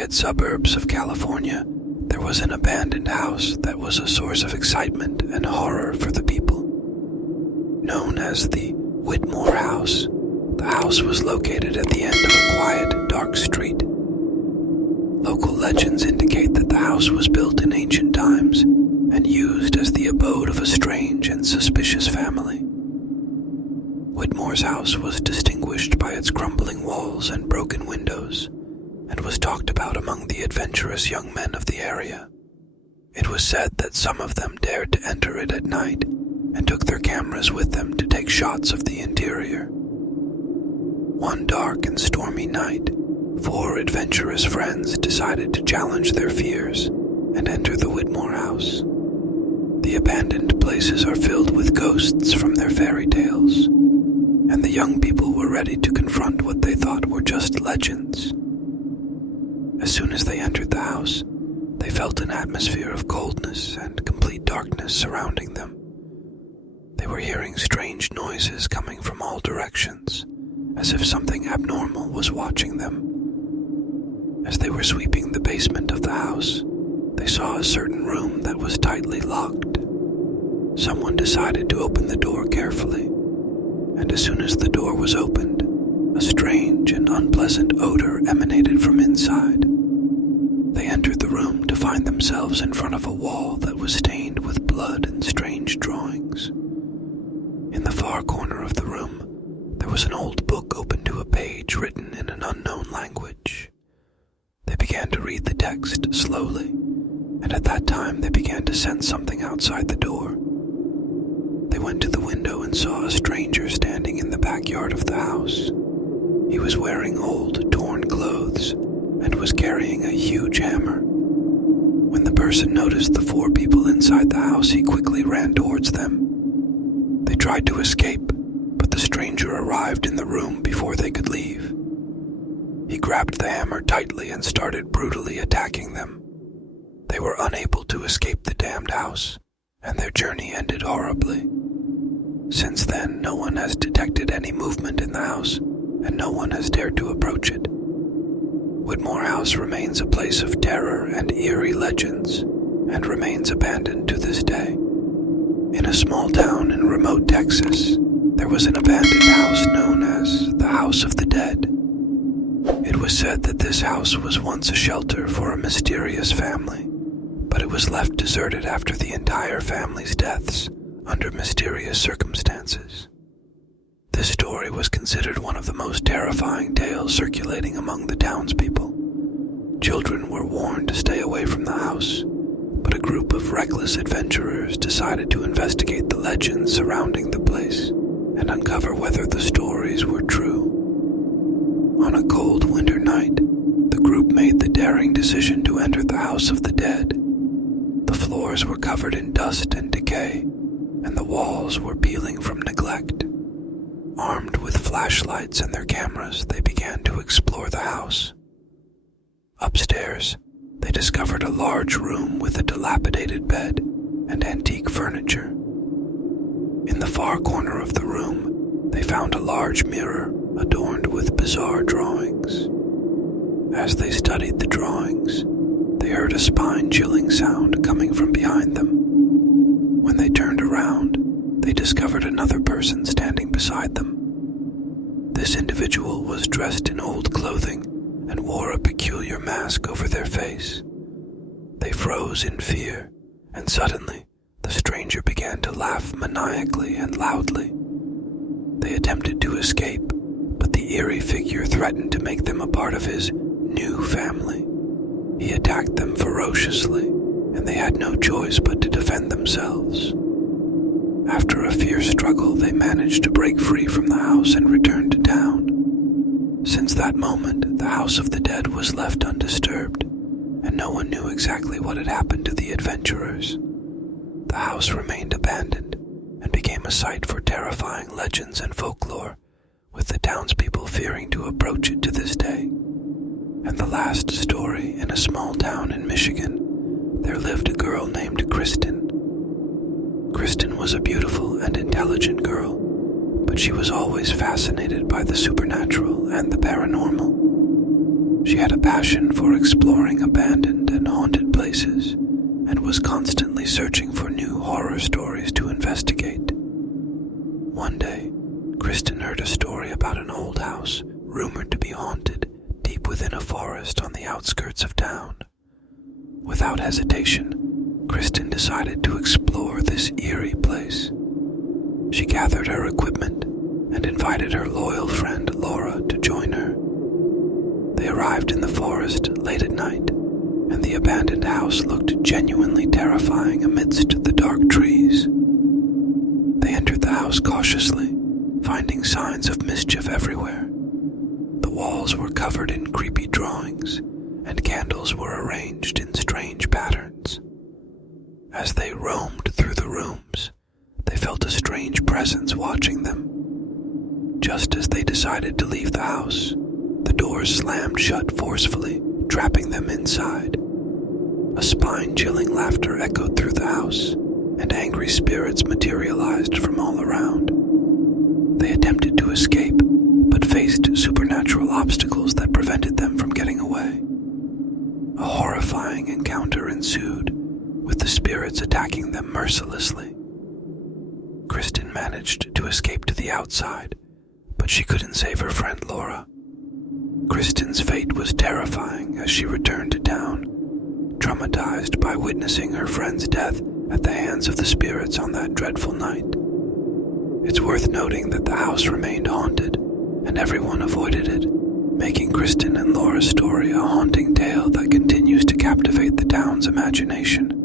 quiet suburbs of California, there was an abandoned house that was a source of excitement and horror for the people. Known as the Whitmore House, the house was located at the end of a quiet, dark street. Local legends indicate that the house was built in ancient times and used as the abode of a strange and suspicious family. Whitmore's house was distinguished by its crumbling walls and broken windows, and was talked about among the adventurous young men of the area. It was said that some of them dared to enter it at night and took their cameras with them to take shots of the interior. One dark and stormy night, 4 adventurous friends decided to challenge their fears and enter the Whitmore house. The abandoned places are filled with ghosts from their fairy tales, and the young people were ready to confront what they thought were just legends. As soon as they entered the house, they felt an atmosphere of coldness and complete darkness surrounding them. They were hearing strange noises coming from all directions, as if something abnormal was watching them. As they were sweeping the basement of the house, they saw a certain room that was tightly locked. Someone decided to open the door carefully, and as soon as the door was opened, a strange and unpleasant odor emanated from inside. They entered the room to find themselves in front of a wall that was stained with blood and strange drawings. In the far corner of the room, there was an old book open to a page written in an unknown language. They began to read the text slowly, and at that time they began to sense something outside the door. They went to the window and saw a stranger standing in the backyard of the house. He was wearing old, torn clothes and was carrying a huge hammer. When the person noticed the 4 people inside the house, he quickly ran towards them. They tried to escape, but the stranger arrived in the room before they could leave. He grabbed the hammer tightly and started brutally attacking them. They were unable to escape the damned house, and their journey ended horribly. Since then, no one has detected any movement in the house, and no one has dared to approach it. Whitmore House remains a place of terror and eerie legends, and remains abandoned to this day. In a small town in remote Texas, there was an abandoned house known as the House of the Dead. It was said that this house was once a shelter for a mysterious family, but it was left deserted after the entire family's deaths under mysterious circumstances. This story was considered one of the most terrifying tales circulating among the townspeople. Children were warned to stay away from the house, but a group of reckless adventurers decided to investigate the legends surrounding the place and uncover whether the stories were true. On a cold winter night, the group made the daring decision to enter the House of the Dead. The floors were covered in dust and decay, and the walls were peeling from neglect. Armed with flashlights and their cameras, they began to explore the house. Upstairs, they discovered a large room with a dilapidated bed and antique furniture. In the far corner of the room, they found a large mirror adorned with bizarre drawings. As they studied the drawings, they heard a spine-chilling sound coming from behind them. When they turned around, they discovered another person standing beside them. This individual was dressed in old clothing and wore a peculiar mask over their face. They froze in fear, and suddenly the stranger began to laugh maniacally and loudly. They attempted to escape, but the eerie figure threatened to make them a part of his new family. He attacked them ferociously, and they had no choice but to defend themselves. After a fierce struggle, they managed to break free from the house and return to town. Since that moment, the House of the Dead was left undisturbed, and no one knew exactly what had happened to the adventurers. The house remained abandoned and became a site for terrifying legends and folklore, with the townspeople fearing to approach it to this day. And the last story, in a small town in Michigan, there lived a girl named Kristen. Kristen was a beautiful and intelligent girl, but she was always fascinated by the supernatural and the paranormal. She had a passion for exploring abandoned and haunted places and was constantly searching for new horror stories to investigate. One day, Kristen heard a story about an old house rumored to be haunted deep within a forest on the outskirts of town. Without hesitation, Kristen decided to explore this eerie place. She gathered her equipment and invited her loyal friend Laura to join her. They arrived in the forest late at night, and the abandoned house looked genuinely terrifying amidst the dark trees. They entered the house cautiously, finding signs of mischief everywhere. The walls were covered in creepy drawings, and candles were arranged in strange patterns. As they roamed through the rooms, they felt a strange presence watching them. Just as they decided to leave the house, the doors slammed shut forcefully, trapping them inside. A spine-chilling laughter echoed through the house, and angry spirits materialized from all around. They attempted to escape, but faced supernatural obstacles that prevented them from getting away. A horrifying encounter ensued, with the spirits attacking them mercilessly. Kristen managed to escape to the outside, but she couldn't save her friend Laura. Kristen's fate was terrifying as she returned to town, traumatized by witnessing her friend's death at the hands of the spirits on that dreadful night. It's worth noting that the house remained haunted, and everyone avoided it, making Kristen and Laura's story a haunting tale that continues to captivate the town's imagination.